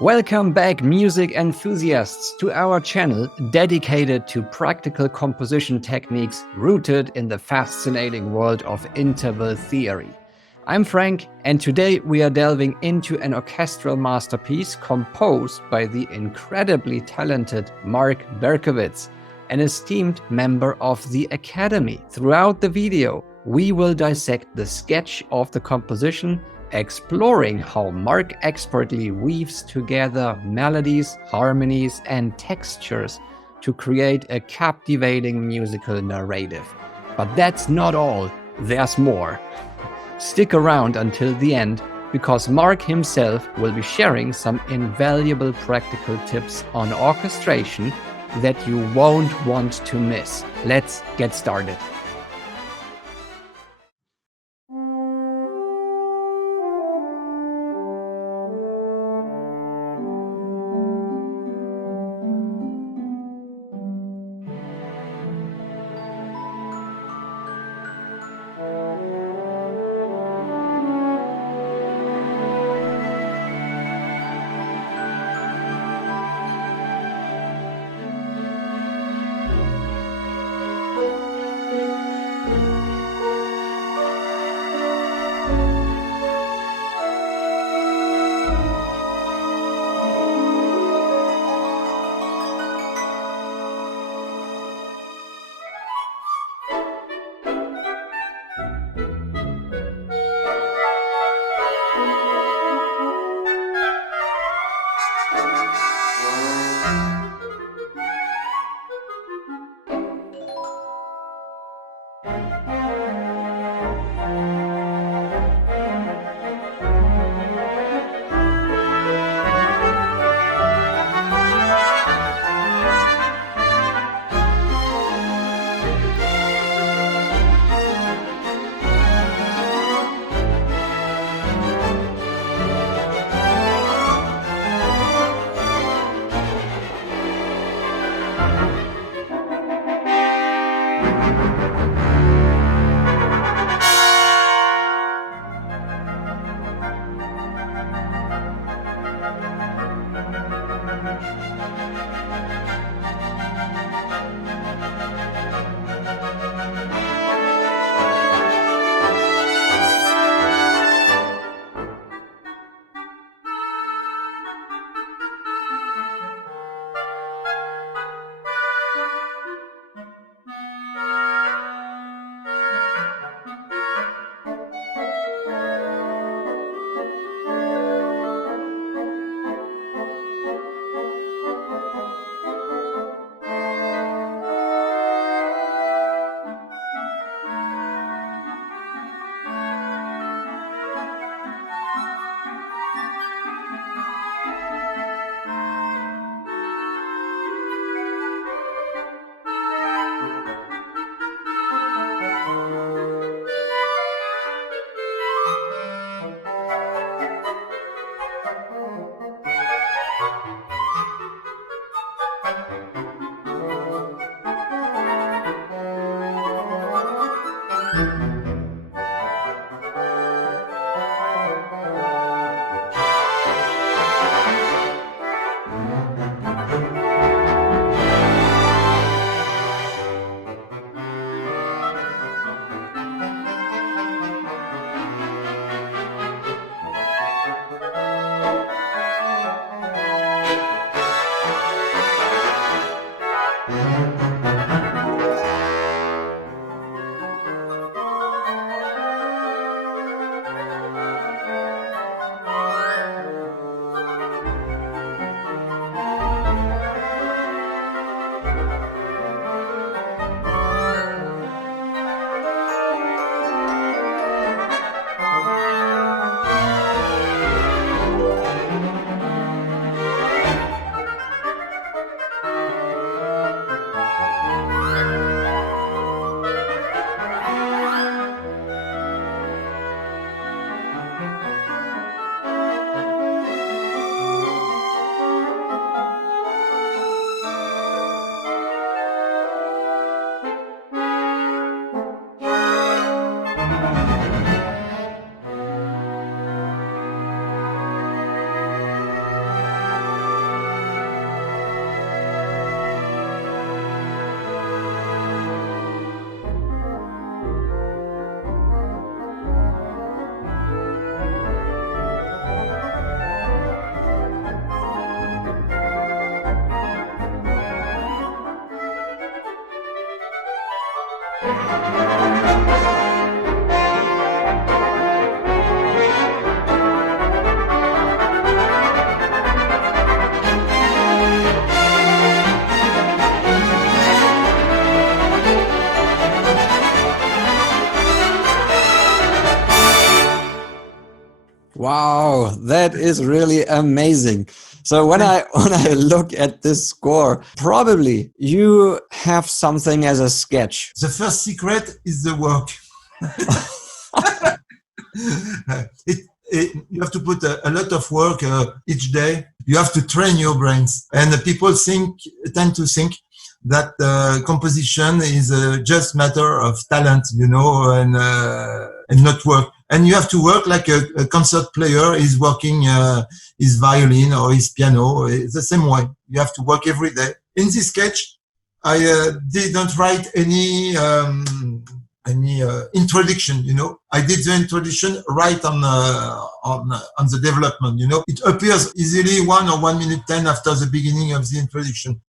Welcome back, music enthusiasts, to our channel dedicated to practical composition techniques rooted in the fascinating world of interval theory. I'm Frank, and today we are delving into an orchestral masterpiece composed by the incredibly talented Mark Berkowitz, an esteemed member of the Academy. Throughout the video, we will dissect the sketch of the composition, exploring how Mark expertly weaves together melodies, harmonies, and textures to create a captivating musical narrative. But that's not all, there's more. Stick around until the end, because Mark himself will be sharing some invaluable practical tips on orchestration that you won't want to miss. Let's get started. Wow, that is really amazing. So when I look at this score, probably you have something as a sketch. The first secret is the work. You have to put a lot of work each day. You have to train your brains. And people tend to think that composition is just matter of talent, and not work. And you have to work like a concert player is working his violin or his piano. It's the same way. You have to work every day. In this sketch, I didn't write any introduction. I did the introduction right on the development. It appears easily 1 or 1 minute 10 after the beginning of the introduction.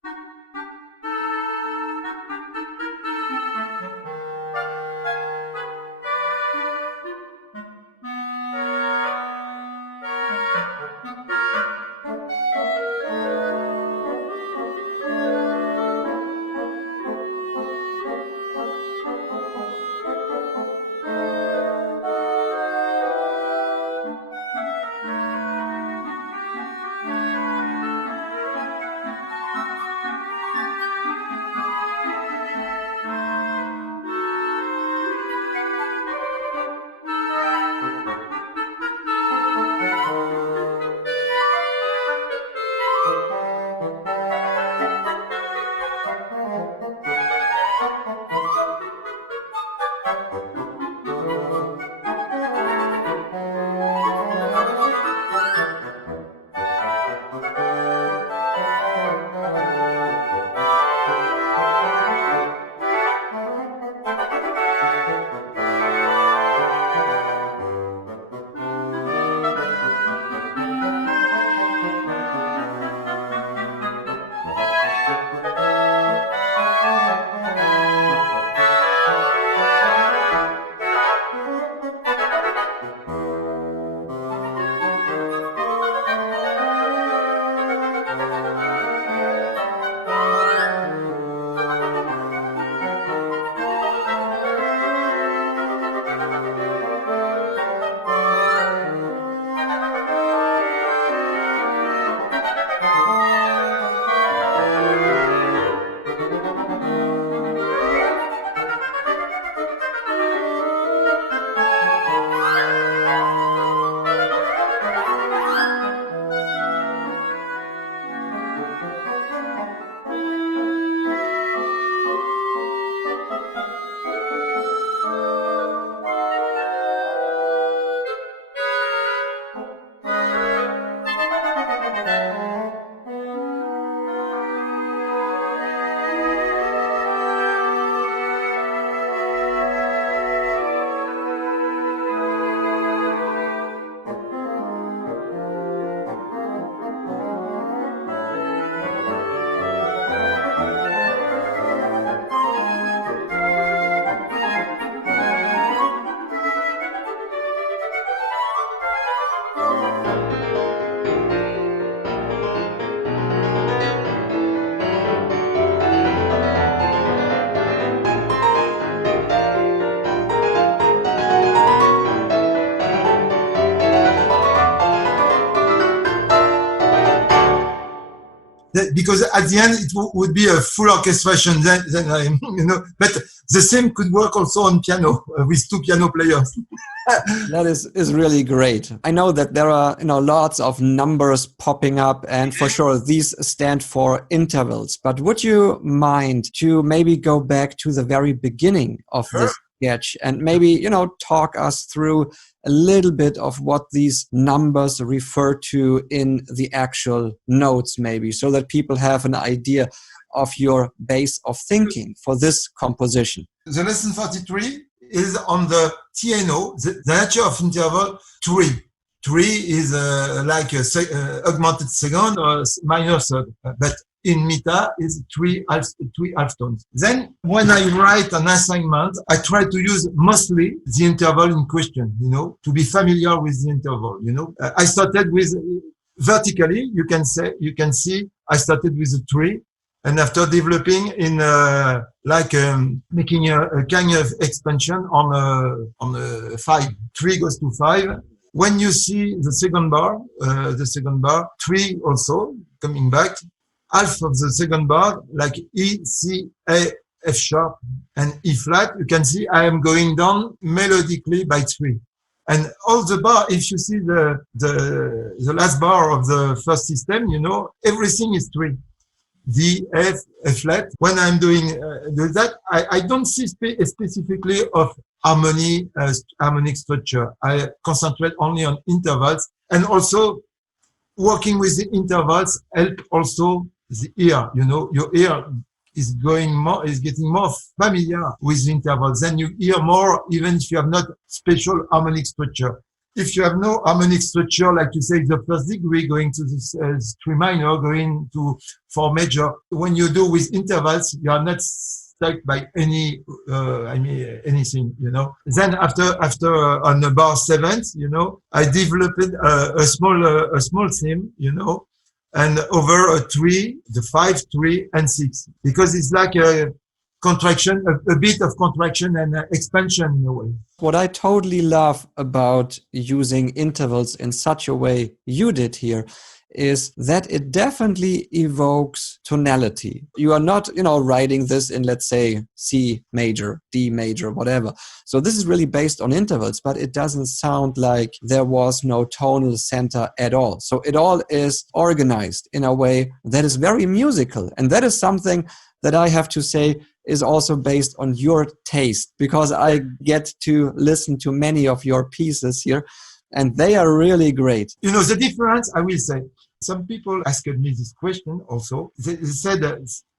Because at the end it would be a full orchestration. Then but the same could work also on piano with 2 piano players. That is really great. I know that there are lots of numbers popping up, and for sure these stand for intervals. But would you mind to maybe go back to the very beginning of this sketch and maybe talk us through a little bit of what these numbers refer to in the actual notes, maybe, so that people have an idea of your base of thinking for this composition? The lesson 43 is on the TNO, the nature of interval 3. 3 is like a augmented second or minor third. But in meter is three half tones. Then when I write an assignment, I try to use mostly the interval in question, to be familiar with the interval, I started with vertically, you can see I started with a 3. And after developing in making a kind of expansion on a 5, 3 goes to 5. When you see the second bar, 3 also coming back, half of the second bar, like E, C, A, F sharp, and E flat, you can see I am going down melodically by 3. And all the bar, if you see the last bar of the first system, everything is 3. D, F, F flat. When I'm doing that, I don't see specifically of harmonic structure. I concentrate only on intervals, and also working with the intervals help also the ear. Your ear is getting more familiar with the intervals. Then you hear more, even if you have not special harmonic structure. If you have no harmonic structure, like you say, the first degree going to this 3 minor, going to 4 major, when you do with intervals, you are not stuck by anything, Then after on the bar 7th, I developed a small theme, and over a 3, the 5, 3, and 6, because it's like a contraction, a bit of contraction and expansion in a way. What I totally love about using intervals in such a way you did here is that it definitely evokes tonality. You are not, writing this in, let's say, C major, D major, whatever. So this is really based on intervals, but it doesn't sound like there was no tonal center at all. So it all is organized in a way that is very musical. And that is something that I have to say is also based on your taste, because I get to listen to many of your pieces here, and they are really great. The difference, I will say, some people asked me this question also. They said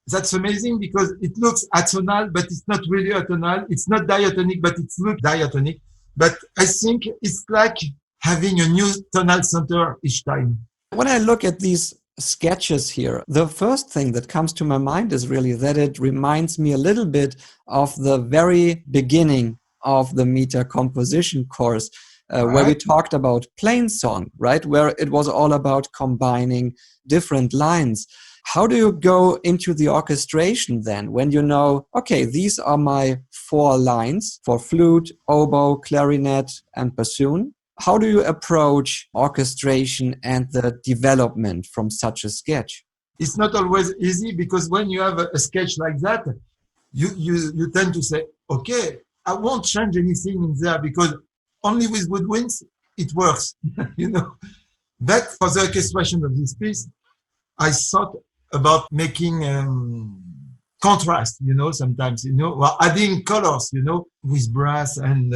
that's amazing because it looks atonal, but it's not really atonal. It's not diatonic, but it looks diatonic. But I think it's like having a new tonal center each time. When I look at these sketches here, the first thing that comes to my mind is really that it reminds me a little bit of the very beginning of the meter composition course, where we talked about plain song, right? Where it was all about combining different lines. How do you go into the orchestration then when you know, okay, these are my 4 lines for flute, oboe, clarinet, and bassoon? How do you approach orchestration and the development from such a sketch? It's not always easy, because when you have a sketch like that, you tend to say, okay, I won't change anything in there because only with woodwinds it works, But for the orchestration of this piece, I thought about making contrast, sometimes, or adding colors, with brass and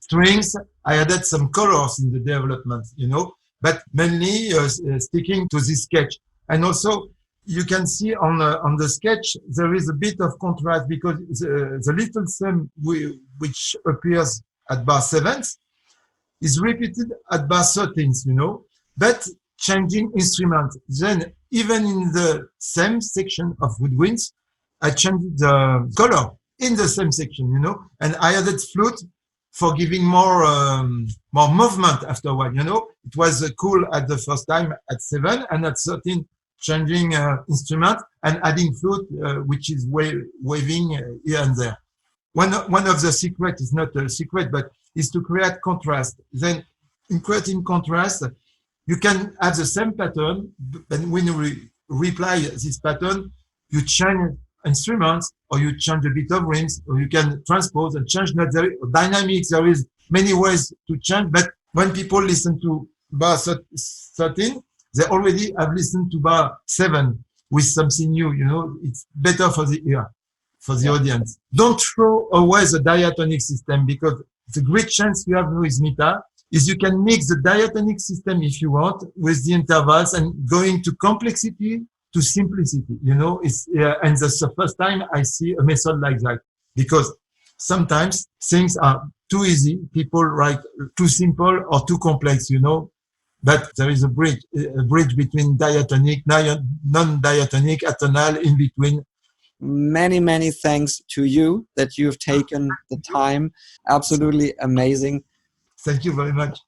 strings. I added some colors in the development, but mainly sticking to this sketch. And also, you can see on the sketch, there is a bit of contrast, because the little theme which appears at bar 7th is repeated at bar 13th, but changing instrument. Then even in the same section of woodwinds, I changed the color in the same section, and I added flute for giving more movement afterward, It was cool at the first time at 7, and at 13 changing instrument and adding flute, which is waving here and there. One of the secret is not a secret, but is to create contrast. Then in creating contrast, you can have the same pattern, but when you reply this pattern, you change instruments, or you change a bit of rings, or you can transpose and change dynamics. There is many ways to change, but when people listen to bar 13, they already have listened to bar 7 with something new, it's better for the ear, for the audience. Don't throw away the diatonic system, because the great chance you have with Mita is you can mix the diatonic system if you want with the intervals and going to complexity to simplicity, and that's the first time I see a method like that, because sometimes things are too easy. People write too simple or too complex, but there is a bridge between diatonic, non-diatonic, atonal, in between. Many thanks to you that you've taken the time. Absolutely amazing. Thank you very much.